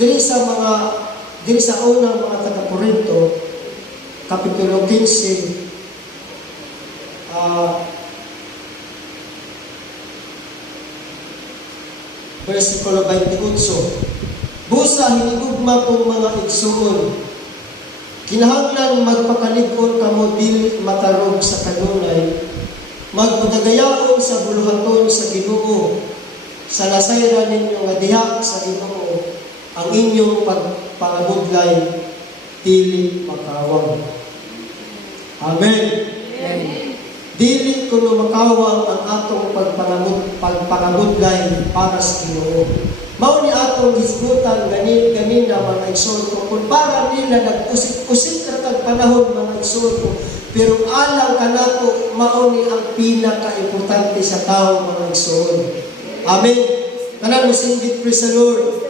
diri sa unang mga taga-Korinto, Kapitulo 15, versikulo 28. Busa hinigugma kong mga igsuon, kinahanglan magpakalig-on kamo dili matarog sa kanunay, magpagagayaon sa buluhaton sa Ginoo, sa nasayra ninyo nga diha sa Ginoo, ang inyong pagpangabudlay dili makawang. Amen. Amen. Dili kuno makawang ang atong pagpangabudlay para sa Ginoo. Mao ni atong hisgutan ganina mga igsoon ko, kung para nila nag-usik-usik katag panahon mga igsoon ko, pero alang kanato mao ni ang pinaka-importante sa tao mga igsoon. Amen. Tanan mo singgit, praise the Lord.